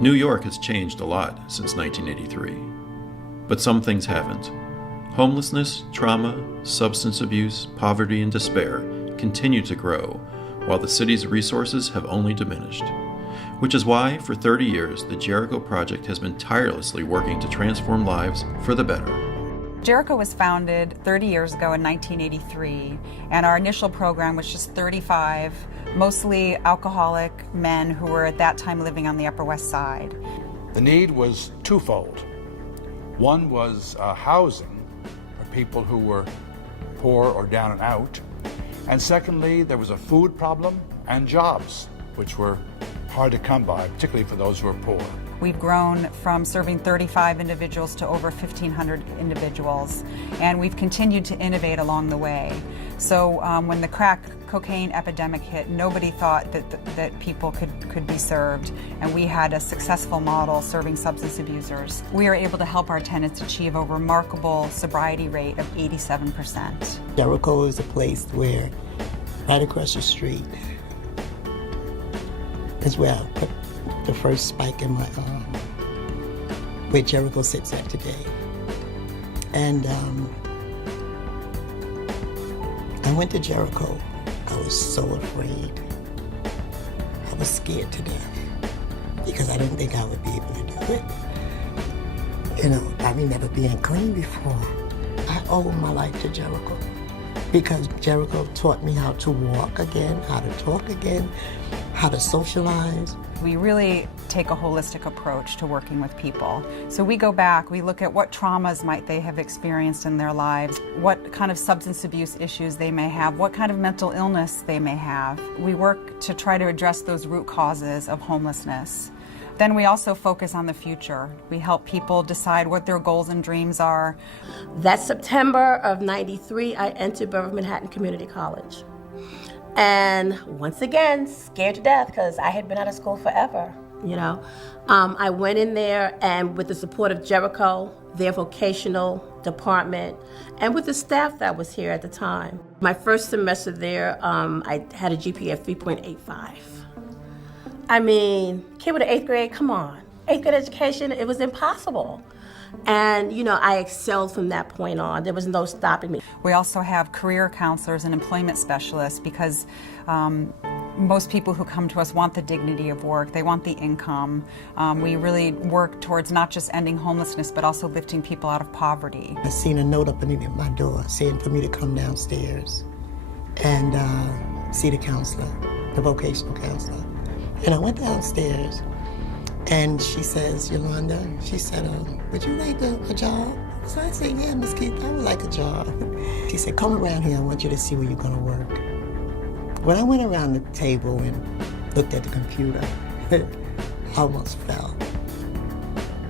New York has changed a lot since 1983, but some things haven't. Homelessness, trauma, substance abuse, poverty, and despair continue to grow, while the city's resources have only diminished. Which is why, for 30 years, the Jericho Project has been tirelessly working to transform lives for the better. Jericho was founded 30 years ago in 1983, and our initial program was just 35, mostly alcoholic men who were at that time living on the Upper West Side. The need was twofold. One was housing for people who were poor or down and out, and secondly, there was a food problem and jobs, which were hard to come by, particularly for those who are poor. We've grown from serving 35 individuals to over 1,500 individuals, and we've continued to innovate along the way. So when the crack cocaine epidemic hit, nobody thought that people could be served, and we had a successful model serving substance abusers. We are able to help our tenants achieve a remarkable sobriety rate of 87%. Jericho is a place where, right across the street, is where I put the first spike in my arm, where Jericho sits at today. And I went to Jericho. I was so afraid. I was scared to death because I didn't think I would be able to do it. You know, I remember being clean before. I owe my life to Jericho because Jericho taught me how to walk again, how to talk again, how to socialize. We really take a holistic approach to working with people. So we go back, we look at what traumas might they have experienced in their lives, what kind of substance abuse issues they may have, what kind of mental illness they may have. We work to try to address those root causes of homelessness. Then we also focus on the future. We help people decide what their goals and dreams are. That September of '93, I entered Borough of Manhattan Community College. And once again, scared to death because I had been out of school forever, you know. I went in there, and with the support of Jericho, their vocational department, and with the staff that was here at the time. My first semester there, I had a GPA of 3.85. I mean, kid with an 8th grade, come on. 8th grade education, it was impossible. And, you know, I excelled from that point on. There was no stopping me. We also have career counselors and employment specialists because most people who come to us want the dignity of work. They want the income. We really work towards not just ending homelessness, but also lifting people out of poverty. I seen a note up underneath my door saying for me to come downstairs and see the counselor, the vocational counselor. And I went downstairs. And she says, Yolanda, she said, would you like a job? So I said, yeah, Miss Keith, I would like a job. She said, come around here, I want you to see where you're gonna work. When I went around the table and looked at the computer, I almost fell.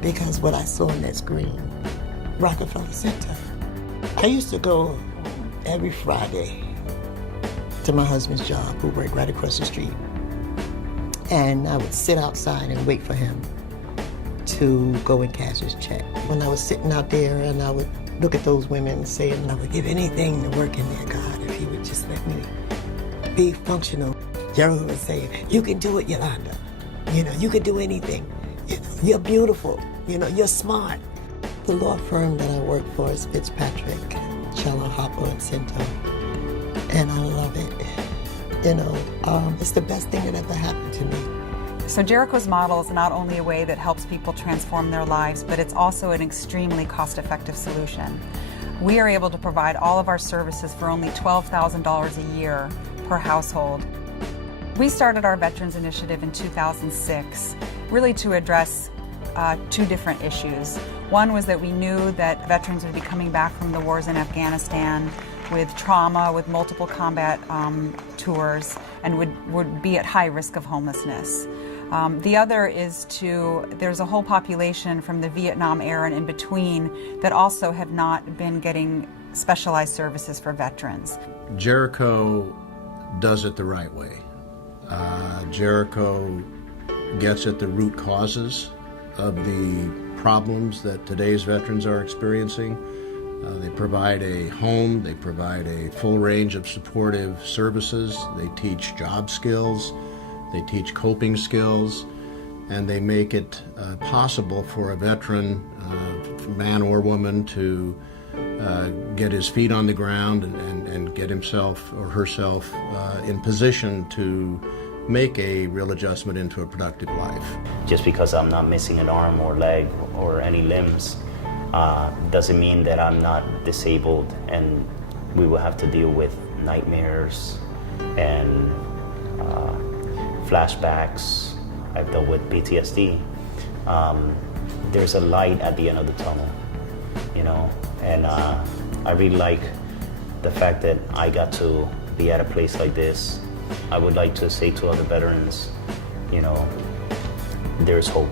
Because what I saw on that screen, Rockefeller Center. I used to go every Friday to my husband's job, who worked right across the street. And I would sit outside and wait for him to go and cash his check. When I was sitting out there and I would look at those women and say, I would give anything to work in there, God, if he would just let me be functional. Jericho would say, you can do it, Yolanda. You know, you can do anything. You know, you're beautiful. You know, you're smart. The law firm that I work for is Fitzpatrick, Cello, Hopper, and Cento. And I love it. You know, it's the best thing that ever happened to me. So Jericho's model is not only a way that helps people transform their lives, but it's also an extremely cost-effective solution. We are able to provide all of our services for only $12,000 a year per household. We started our Veterans Initiative in 2006, really to address two different issues. One was that we knew that veterans would be coming back from the wars in Afghanistan with trauma, with multiple combat tours, and would be at high risk of homelessness. The other is there's a whole population from the Vietnam era and in between that also have not been getting specialized services for veterans. Jericho does it the right way. Jericho gets at the root causes of the problems that today's veterans are experiencing. They provide a home, they provide a full range of supportive services, they teach job skills, they teach coping skills, and they make it possible for a veteran, man or woman, to get his feet on the ground and get himself or herself in position to make a real adjustment into a productive life. Just because I'm not missing an arm or leg or any limbs doesn't mean that I'm not disabled, and we will have to deal with nightmares and flashbacks. I've dealt with PTSD. There's a light at the end of the tunnel, you know, and I really like the fact that I got to be at a place like this. I would like to say to other veterans, you know, there's hope.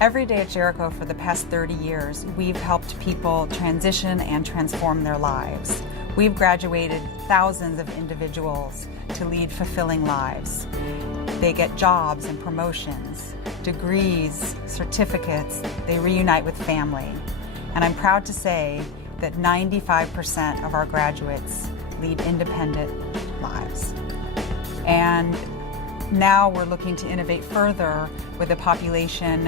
Every day at Jericho for the past 30 years, we've helped people transition and transform their lives. We've graduated thousands of individuals to lead fulfilling lives. They get jobs and promotions, degrees, certificates. They reunite with family. And I'm proud to say that 95% of our graduates lead independent lives. And now we're looking to innovate further with a population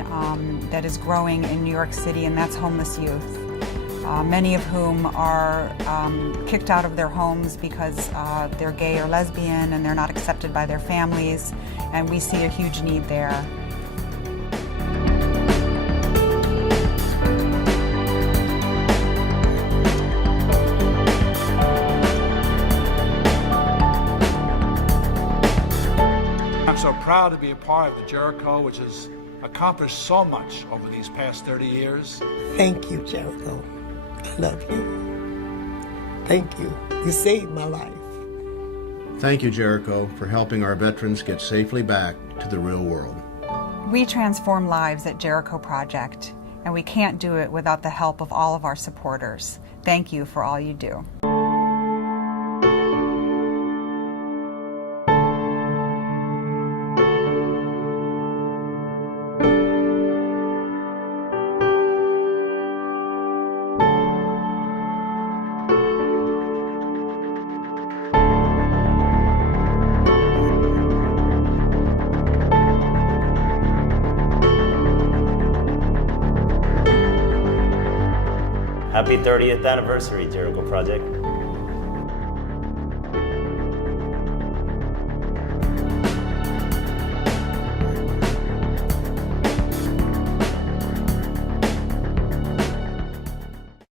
that is growing in New York City, and that's homeless youth. Many of whom are kicked out of their homes because they're gay or lesbian and they're not accepted by their families, and we see a huge need there. I'm so proud to be a part of the Jericho, which has accomplished so much over these past 30 years. Thank you, Jericho. I love you. Thank you. You saved my life. Thank you, Jericho, for helping our veterans get safely back to the real world. We transform lives at Jericho Project, and we can't do it without the help of all of our supporters. Thank you for all you do. Happy 30th anniversary, Jericho Project.